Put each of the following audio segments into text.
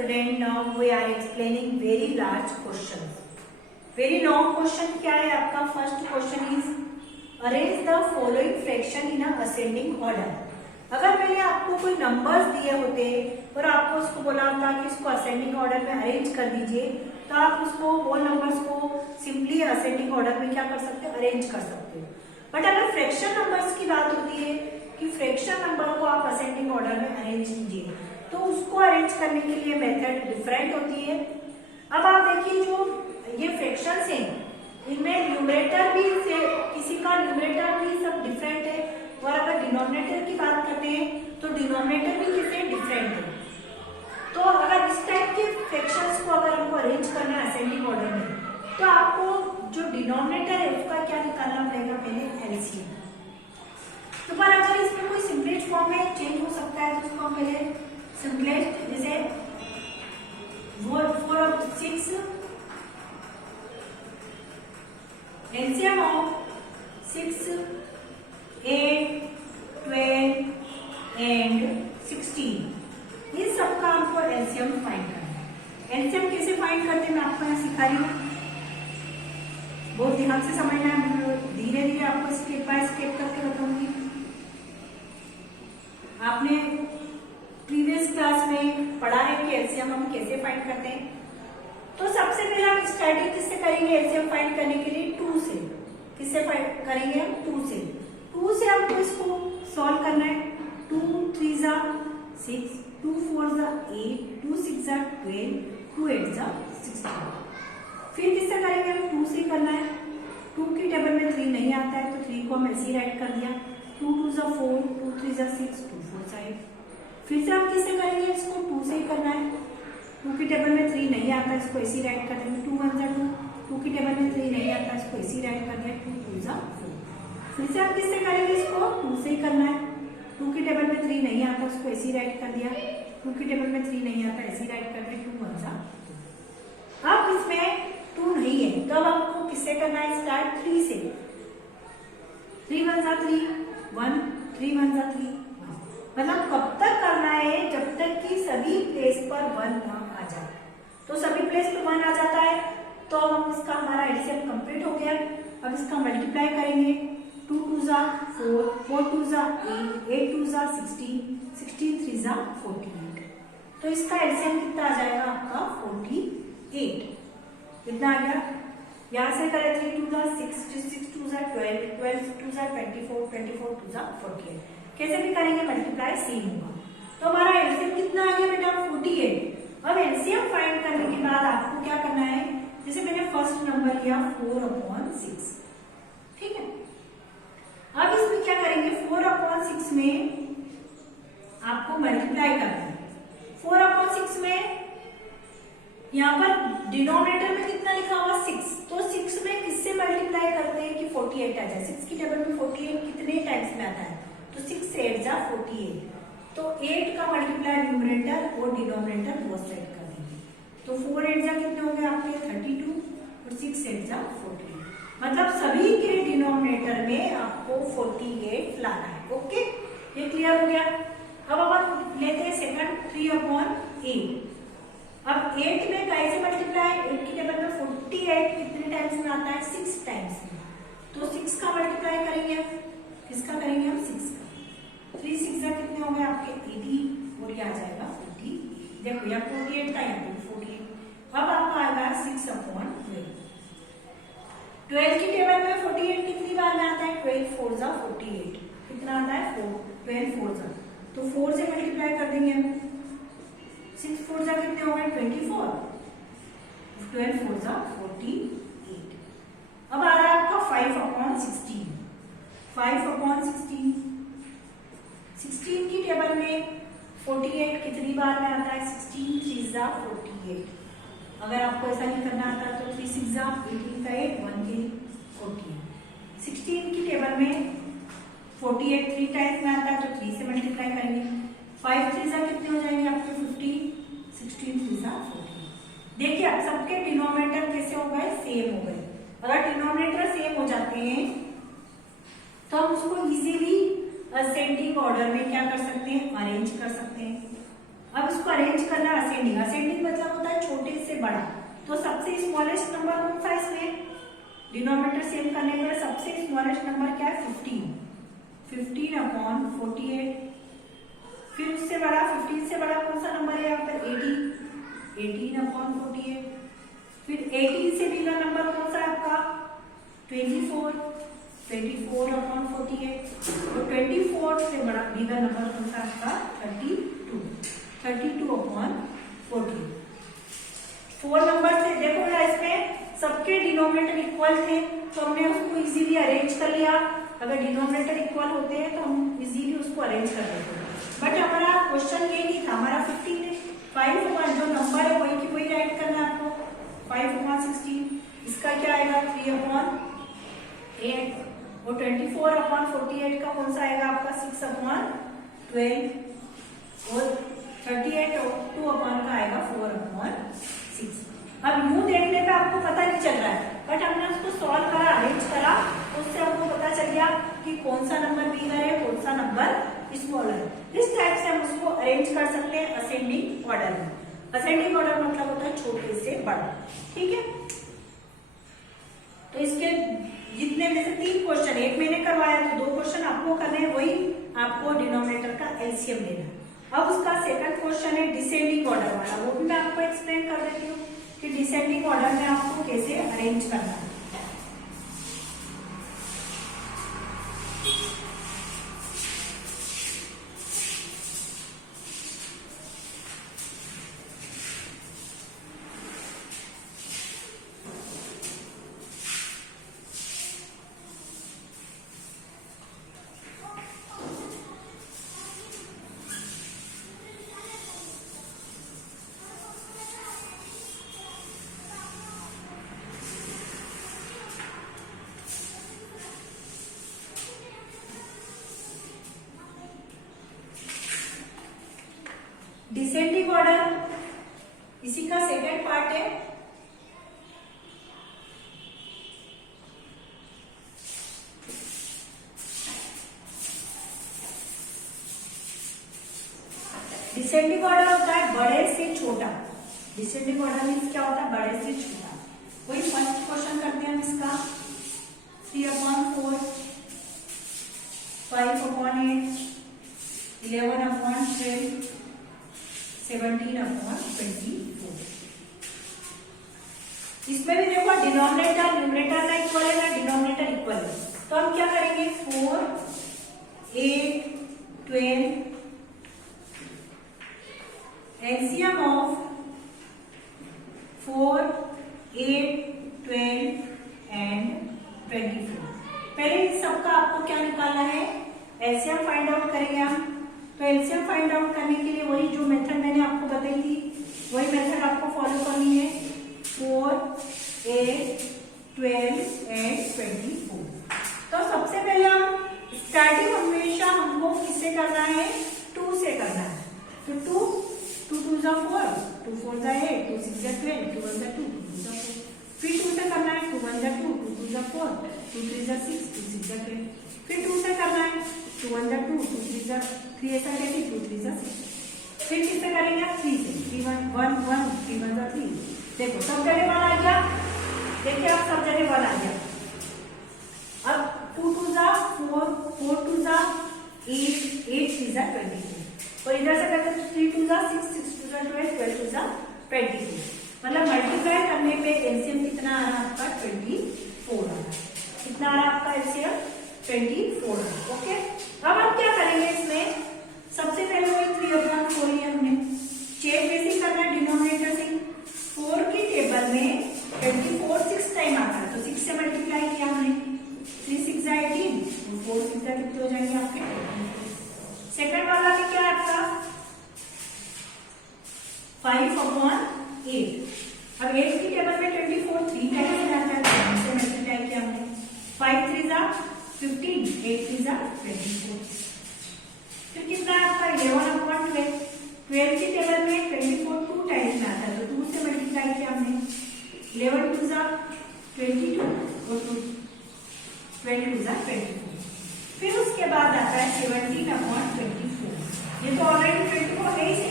student, now we are explaining very large questions. Very long question क्या है आपका? First question is arrange the following fraction in a ascending order. अगर मैंने आपको कोई numbers दिए होते और आपको उसको बोला होता कि इसको असेंडिंग ऑर्डर में अरेंज कर दीजिए, तो आप उसको वो नंबर्स को सिंपली असेंडिंग ऑर्डर में क्या कर सकते हो? अरेंज कर सकते हो. बट अगर फ्रैक्शन नंबर्स की बात होती है कि फ्रैक्शन नंबर को आप असेंडिंग ऑर्डर में अरेंज कीजिए, तो उसको अरेंज करने के लिए मेथड डिफरेंट होती है. अब आप देखिए, जो ये फ्रैक्शंस हैं इनमें न्यूमरेटर भी से किसी का न्यूमरेटर भी सब डिफरेंट है, और अगर डिनोमिनेटर की बात करते हैं तो डिनोमिनेटर भी किससे डिफरेंट है. तो अगर इस टाइप के फ्रैक्शंस को अगर हमको अरेंज करना है असेंडिंग ऑर्डर में, तो आपको जो डिनोमिनेटर है उसका क्या निकालना पड़ेगा? पहले एलसीएम. तो पर अगर इसमें कोई सिंपलेस्ट फॉर्म में चेंज हो सकता है, तो उसको हम पहले सिंपलेस्ट, जैसे 4 और 6 एलसीएम ऑफ 6, 8, 12 एंड 16, इन सबका हमको एलसीएम फाइंड करना है. एलसीएम कैसे फाइंड करते हैं मैं आपको यहाँ सिखा रही हूँ, बहुत ध्यान से समझना है. धीरे धीरे आपको स्टेप बाय स्टेप करके बताऊंगी. आपने प्रीवियस क्लास में पढ़ा है कि एलसीएम हम कैसे फाइंड करते हैं. तो सबसे पहले हम स्टार्टिंग किससे करेंगे? एलसीएम फाइंड करने के लिए 2 से. किससे फाइंड करेंगे हम? 2 से. 2 से हमको इसको सॉल्व करना है. 2 3 जा 6, 2 4 जा 8, 2 6 जा 12, 2 8 जा 16. फिर किससे करेंगे हम? 2 से करना है. 2 की टेबल में 3 नहीं आता है, तो 3 को हम ऐसे ही राइट कर दिया. 2 2 जा 4, 2 3 जा 6, 2 4 जा 8. फिर से हम किससे करेंगे? इसको 2 से ही करना है. 2 की टेबल में 3 नहीं आता, इसको ऐसे ही राइट कर देंगे. 2 1 जा 2, 2 की टेबल में 3 नहीं आता, इसको ऐसे ही राइट कर दिया. 2 2 जा 4. फिर से हम किससे करेंगे? इसको 2 से ही करना है. 2 की टेबल में 3 नहीं आता, उसको ऐसे ही राइट कर दिया. 2 की टेबल में 3 नहीं आता, ऐसे ही राइट कर दिया. 2 1 जा 2. अब इसमें 2 नहीं है, तो अब आपको किससे करना है? स्टार्ट 3 से. 3 1 जा 3 1, 3 1 जा 3 1. मतलब कब तक करना है? जब तक कि सभी प्लेस पर 1 ना आ जाए. तो सभी प्लेस पर 1 आ जाता है, तो अब हम इसका हमारा एलसीएम कंप्लीट हो गया. अब इसका मल्टीप्लाई करेंगे. 2 2 जा 4, 4 2 जा 8, 8 2 जा 16, 16 3 जा 48. तो इसका एलसीएम कितना आ जाएगा आपका? 48. कितना आ गया? यहाँ से करें 3 2 जा 6, 6 2 जा 12, 12 2 जा 24, 24 2 जा 48. कैसे भी करेंगे मल्टीप्लाई सेम होगा. तो हमारा एलसीएम कितना आ गया बेटा? 48. अब एलसीएम फाइंड करने के बाद आपको क्या करना है? जैसे मैंने फर्स्ट नंबर लिया 4/6, ठीक है. अब इसमें क्या करेंगे? 4/6 में आपको मल्टीप्लाई करना है. 4/6 में यहाँ पर डिनोमिनेटर में कितना लिखा हुआ? 6. तो 6 में किससे मल्टीप्लाई करते हैं कि 48 आ जाए? 6 की टेबल में 48 कितने टाइम्स में आता है? तो 6 8 जा 48. तो 8 का मल्टीप्लाई न्यूमरेटर और डिनोमिनेटर वो साइड कर देंगे. तो 4 8 जा कितने हो गए आपके? 32 और 6 8 जा 48. मतलब सभी के डिनोमिनेटर में आपको 48 लाना है. ओके, ये क्लियर हो गया. अब अपन लेते हैं सेकंड 3/8. अब 8 में कैसे मल्टीप्लाई? 8 की टेबल में 48 कितने टाइम्स में आता है? 6 टाइम्स में. तो 6 का मल्टीप्लाई करेंगे. किसका करेंगे हम? 6 का. 3 6 जा कितने हो गए आपके? 80, और ये आ जाएगा 40. देखो यहाँ 48 था, यहाँ पे 48. अब आपका आएगा 6/12. 12 की टेबल में 48 कितनी बार में आता है? 12 4 जा 48. कितना आता है? 4. 12 4 जा, तो 4 से मल्टीप्लाई कर देंगे हम. 6 4 जा कितने हो गए? 24. 12 4 जा 48. अब आ रहा है आपका 5/16. 5/16. 16 की टेबल में 48 कितनी बार में आता है? 16 3 जा 48. अगर आपको ऐसा नहीं करना आता तो 3 6 जा 18 का 8, 1 के 48. 16 की टेबल में 48 3 टाइम्स में आता है, तो 3 से मल्टीप्लाई करेंगे. 5 3 जा कितने हो जाएंगे आपके? 50. 16 3 जा 40. देखिए अब सबके डिनोमिनेटर कैसे हो गए? सेम हो गए. अगर डिनोमिनेटर सेम हो जाते हैं तो हम उसको इजीली असेंडिंग ऑर्डर में क्या कर सकते हैं? अरेंज कर सकते हैं. अब इसको अरेंज करना असेंडिंग, असेंडिंग मतलब होता है छोटे से बड़ा, तो सबसे स्मॉलेस्ट नंबर कौन सा इसमें, डिनोमिनेटर सेम करने पर सबसे स्मॉलेस्ट नंबर क्या है 15 अपॉन 48, फिर उससे बड़ा 15 से बड़ा कौन सा नंबर है यहाँ पर 18 अपॉन 48, फिर 18 से बिगा नंबर कौन सा है आपका 24 अपॉन 48, तो 24 से बड़ा बिगा नंबर कौन सा आपका 32 अपॉन 48। 4 नंबर से देखो ना, इसमें सबके डिनोमिनेटर इक्वल थे तो हमने उसको इजीली अरेंज कर लिया, अगर डिनोमिनेटर इक्वल होते हैं तो हम इजीली उसको अरेंज कर देते हैं, बट हमारा क्वेश्चन ये नहीं था, हमारा 15 है, 5 अपॉन जो नंबर है वही की वही राइट करना है आपको, 5 अपॉन 16, इसका क्या आएगा 3 अपॉन 8, और 24 अपॉन 48 का कौन सा आएगा आपका 6 अपॉन 12, और 38 और 2 अपॉन का आएगा 4 अपॉन 6। अब यूं देखने पे आपको पता नहीं चल रहा है, बट हमने उसको सॉल्व करा, अरेंज करा, उससे हमको पता चल गया कि कौन सा नंबर बिगर है, कौन सा नंबर स्मॉलर है। इस टाइप से हम उसको अरेंज कर सकते हैं असेंडिंग ऑर्डर में। असेंडिंग ऑर्डर मतलब होता है छोटे से बड़ा, ठीक है। तो इसके जितने में से 3 क्वेश्चन, एक मैंने करवाया तो 2 क्वेश्चन आपको करने हैं, वही आपको डिनोमिनेटर का एलसीएम लेना है। अब उसका सेकंड क्वेश्चन है डिसेंडिंग ऑर्डर वाला, वो भी मैं आपको एक्सप्लेन कर देती हूँ कि डिसेंडिंग ऑर्डर में आपको कैसे अरेंज करना है। डिसेंडिंग ऑर्डर इसी का सेकंड पार्ट है। डिसेंडिंग ऑर्डर होता है बड़े से छोटा, डिसेंडिंग ऑर्डर मीन्स क्या होता है बड़े से छोटा। वही फर्स्ट क्वेश्चन करते हैं हम इसका, 3 अपॉन 4, 5 अपॉन 8, 11 अपॉन 12, 17 अपॉन 24। इसमें भी देखो डिनोमिनेटर न्यूमरेटर ना इक्वल है ना डिनोमिनेटर इक्वल है, तो हम क्या करेंगे 4, 8, 12, एलसीएम ऑफ 4, 8, 12 एंड 24। पहले इन सबका आपको क्या निकालना है, एलसीएम फाइंड आउट करेंगे हम। तो एलसीएम फाइंड आउट करने के लिए वही जो मेथड मैंने आपको बताई थी वही मेथड आपको फॉलो करनी है, 4, 8, 12 एंड 24। तो सबसे पहले हम स्टार्टिंग हमेशा हमको किससे करना है, 2 से करना है। तो 2 2 जा 4, 2 4 जा 8, 2 6 जा 12, 2 1 जा 2, 2 2 जा 4। फिर 2 से करना है, 2 1 जा 2, 2 2 जा 4, 2 3 जा 6, 2 6 जा 12। फिर 2 से करना है, 2 1 जा 2, 2 3 जा 3 ऐसा कहती, 2 3 जा 6। फिर किससे करेंगे आप 3 से, 3 1 1 1, 3 1 जा 3। देखो सब जगह 1 आ गया, देखिए आप सब जगह 1 आ गया। अब 2 2 जा 4, 4 2 जा 8, 8 3 जा 24। और इधर से करते हैं 3 2 जा 6, 6 2 जा 12, 12 2 जा 24। मतलब मल्टीप्लाई करने पे एलसीएम कितना आ रहा है आपका 24 आ रहा है। कितना आ रहा है आपका एलसीएम 24 आ रहा है। ओके, अब हम क्या करेंगे इसमें, सबसे पहले वही 3 अपॉन 4 लिया हमने, चेक बेसिक करना है डिनोमिनेटर से। 4 की टेबल में 24 6 टाइम आता है, तो 6 से मल्टीप्लाई किया हमने, 3 6 जा 18, 4 6 जा कितने हो जाएंगे आपके। सेकंड वाला भी क्या है आपका 5 अपॉन 8। अब 8 की टेबल में 24 3 टाइम आता है, तो से मल्टीप्लाई किया हमने, 5 3 जा 15, 8 3 जा 24। फिर कितना है आपका 11 अपॉन 12। 12 की टेबल में 24 2 टाइम्स में आता है, तो 2 से मल्टीप्लाई किया हमने, 11 2 जा 22 और 22 जा 24। फिर उसके बाद आता है 17 अपॉन 24। ये तो ऑलरेडी 24 है ही,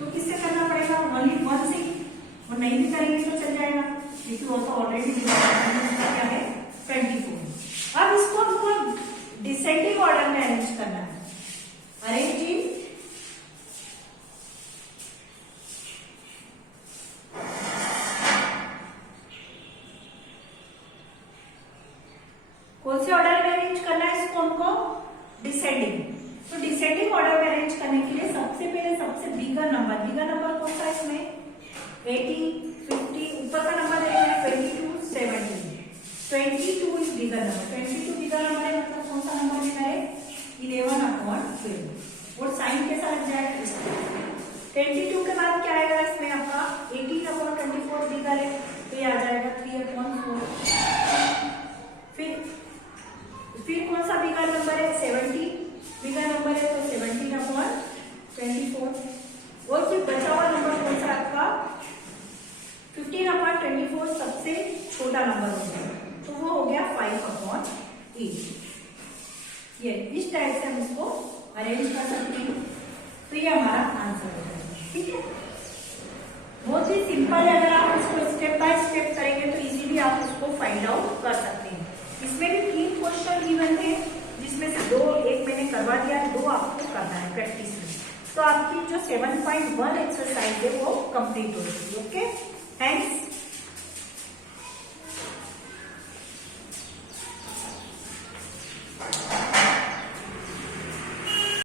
तो किससे करना पड़ेगा, ओनली वन से, और नहीं भी करेंगे तो चल जाएगा क्योंकि वो तो ऑलरेडी क्या है 24। अब इसको हमको डिसेंडिंग ऑर्डर में अरेंज करना है। अरेंज इन कौन से ऑर्डर में अरेंज करना है इसको हमको, डिसेंडिंग। तो डिसेंडिंग ऑर्डर में अरेंज करने के लिए सबसे पहले सबसे बिगर नंबर कौन सा है इसमें, 80, 50, ऊपर का नंबर देना है 22, 70। 22 is bigger number, 22 bigger number है मतलब कौन सा नंबर लेना है, 11/12, और साइन के साथ जाएगा। 22 के बाद क्या आएगा इसमें आपका 18/24 बिगर है तो ये आ जाएगा 3/4। फिर कौन सा बिगर नंबर है, 70 बिगर नंबर है तो 17/24, और फिर बचा हुआ नंबर कौन सा आपका 15/24 सबसे छोटा नंबर हो गया, तो वो हो गया 5/8। ये इस टाइप से हम इसको अरेंज कर सकते हैं, तो ये हमारा आंसर हो जाएगा। ठीक है, बहुत ही सिंपल है, अगर आप इसको स्टेप बाय स्टेप करेंगे तो इजीली आप इसको फाइंड आउट कर सकते हैं। इसमें भी 3 क्वेश्चन गिवन है जिसमें से 2 एक मैंने करवा दिया है, 2 आपको करना है प्रैक्टिस में, तो आपकी जो 7.1 एक्सरसाइज है वो कंप्लीट हो जाएगी। Okay, thanks.